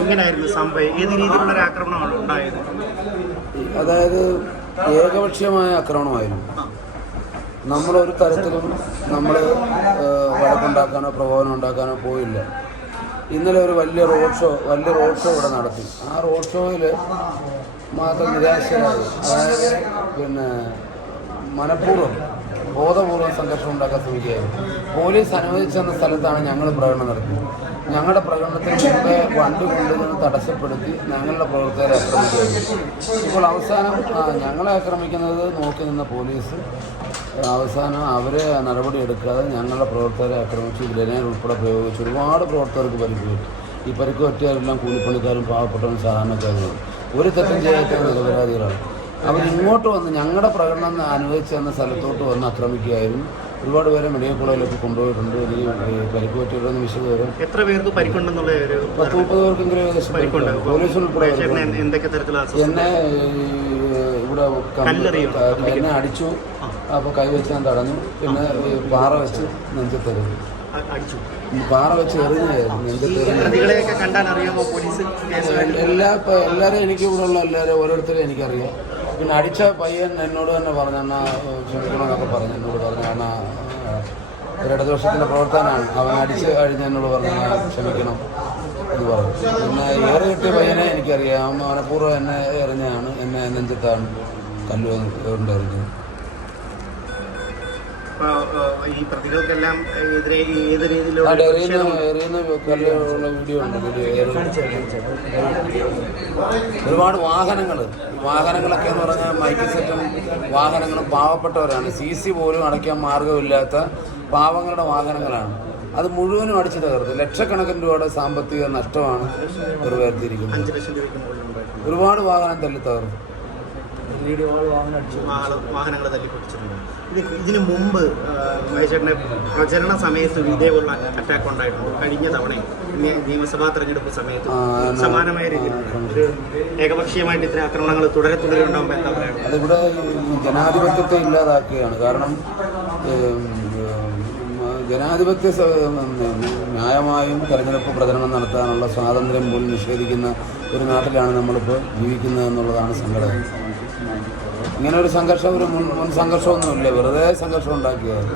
എങ്ങനെയായിരുന്നു സംഭവം? ഏത് രീതിയിലുള്ള ഒരു ആക്രമണമാണ് ഉണ്ടായത്? അതായത് ഏകപക്ഷീയമായ ആക്രമണമായിരുന്നു. നമ്മളൊരു തരത്തിലും നമ്മൾ വഴക്കുണ്ടാക്കാനോ പ്രകോപനം ഉണ്ടാക്കാനോ പോയില്ല. ഇന്നലെ ഒരു വലിയ റോഡ് ഷോ ഇവിടെ നടത്തി. ആ റോഡ് ഷോയിൽ മാത്രം നിരാശരായി. അതായത് മനഃപൂർവ്വം ബോധപൂർവ്വം സംഘർഷം ഉണ്ടാക്കാൻ ശ്രമിക്കുകയായിരുന്നു. പോലീസ് അനുവദിച്ചെന്ന സ്ഥലത്താണ് ഞങ്ങൾ പ്രകടനം നടത്തിയത്. ഞങ്ങളുടെ പ്രകടനത്തിന് മുമ്പേ വണ്ടി കൊണ്ടുവന്ന് തടസ്സപ്പെടുത്തി ഞങ്ങളുടെ പ്രവർത്തകരെ ആക്രമിക്കുകയായിരുന്നു. ഇപ്പോൾ അവസാനം ഞങ്ങളെ ആക്രമിക്കുന്നത് നോക്കി നിന്ന പോലീസ് അവസാനം അവരെ നടപടി എടുക്കാതെ ഞങ്ങളുടെ പ്രവർത്തകരെ ആക്രമിച്ച് ഗ്രനേഡ് ഉൾപ്പെടെ പ്രയോഗിച്ച് ഒരുപാട് പ്രവർത്തകർക്ക് പരിക്ക് പറ്റി. ഈ പരിക്ക് പറ്റിയവരെല്ലാം കൂലിപ്പണിക്കാരും പാവപ്പെട്ടവരും സാധാരണക്കാരും ഒരു തെറ്റും ചെയ്യാത്ത നിരപരാധികളാണ്. അവരിങ്ങോട്ട് വന്ന് ഞങ്ങളുടെ പ്രകടനം അനുവദിച്ചെന്ന സ്ഥലത്തോട്ട് വന്ന് ആക്രമിക്കുകയായിരുന്നു. ഒരുപാട് പേരെ മെഡിക്കൽ കോളേജിലേക്ക് കൊണ്ടുപോയിട്ടുണ്ട്. എനിക്ക് പരിക്ക് പറ്റിയവരെന്ന് വിശദവിവരം എത്ര പേർക്ക് പരിക്കുണ്ടെന്നുള്ള 10-30 പേർക്കെങ്കിലും ഏകദേശം പോലീസ് ഉൾപ്പെടെ എന്നെ ഇവിടെ എന്നെ അടിച്ചു. അപ്പോൾ കൈവച്ച് ഞാൻ തടഞ്ഞു. പിന്നെ പാറ വെച്ച് നെഞ്ചത്തെറിഞ്ഞു. പാറ വെച്ച് എറിഞ്ഞായിരുന്നു നെഞ്ചത്തെറിഞ്ഞു. എല്ലാവരും എനിക്ക് ഇവിടെ ഉള്ള എല്ലാവരും ഓരോരുത്തരും എനിക്കറിയാം. പിന്നെ അടിച്ച പയ്യൻ എന്നോട് തന്നെ പറഞ്ഞു, എന്നാ ക്ഷമിക്കണമെന്നൊക്കെ പറഞ്ഞു. എന്നോട് പറഞ്ഞു, എന്നാ ഒരു ഇടതുപക്ഷത്തിൻ്റെ പ്രവർത്തനമാണ്, അവൻ അടിച്ച് കഴിഞ്ഞ് എന്നോട് പറഞ്ഞു ക്ഷമിക്കണം എന്ന് പറഞ്ഞു. പിന്നെ ഏറെ കിട്ടിയ പയ്യനെ എനിക്കറിയാം. മനഃപൂർവ്വം എന്നെ എറിഞ്ഞാണ്, എന്നെ നെഞ്ചത്താണ് കല്ല് കൊണ്ടെറിഞ്ഞത്. ഈ പ്രതികൾക്കെല്ലാം ഏത് എറിയുന്ന കല്ലുള്ള വീഡിയോ ഉണ്ട്. ഒരുപാട് വാഹനങ്ങളൊക്കെ എന്ന് പറഞ്ഞാൽ മൈക്ക് സെറ്റും വാഹനങ്ങളും പാവപ്പെട്ടവരാണ്. CC പോലും അടയ്ക്കാൻ മാർഗമില്ലാത്ത പാവങ്ങളുടെ വാഹനങ്ങളാണ്. അത് മുഴുവനും അടിച്ചു തകർത്ത് ലക്ഷക്കണക്കിന് രൂപയുടെ സാമ്പത്തിക നഷ്ടമാണ് നിറവേർത്തിയിരിക്കുന്നത്. 5 ലക്ഷം രൂപയ്ക്ക് മുകളിൽ ഒരുപാട് വാഹനം തല്ലി തകർന്നു. വാഹനങ്ങൾ തല്ലിപ്പൊട്ടിച്ചിട്ടുണ്ട്. ഇതിനു മുമ്പ് വൈശേട്ടൻ്റെ പ്രചരണ സമയത്ത് ഇതേപോലുള്ള അറ്റാക്ക് ഉണ്ടായിട്ടുണ്ട്. കഴിഞ്ഞ തവണ നിയമസഭാ തെരഞ്ഞെടുപ്പ് സമയത്ത് സമാനമായ രീതിയിൽ ഒരു ഏകപക്ഷീയമായിട്ട് ഇത്തരം ആക്രമണങ്ങൾ തുടരെ ഉണ്ടാകുമ്പോൾ എന്താ പറയുക? അതിവിടെ ജനാധിപത്യത്തെ ഇല്ലാതാക്കുകയാണ്. കാരണം ജനാധിപത്യ ന്യായമായും തെരഞ്ഞെടുപ്പ് പ്രചരണം നടത്താനുള്ള സ്വാതന്ത്ര്യം പോലും നിഷേധിക്കുന്ന ഒരു നാട്ടിലാണ് നമ്മളിപ്പോൾ ജീവിക്കുന്നത് എന്നുള്ളതാണ് സങ്കടം. ഇങ്ങനെ ഒരു സംഘർഷം ഒരു മുൻ സംഘർഷമൊന്നുമില്ല, വെറുതെ സംഘർഷം ഉണ്ടാക്കിയത്.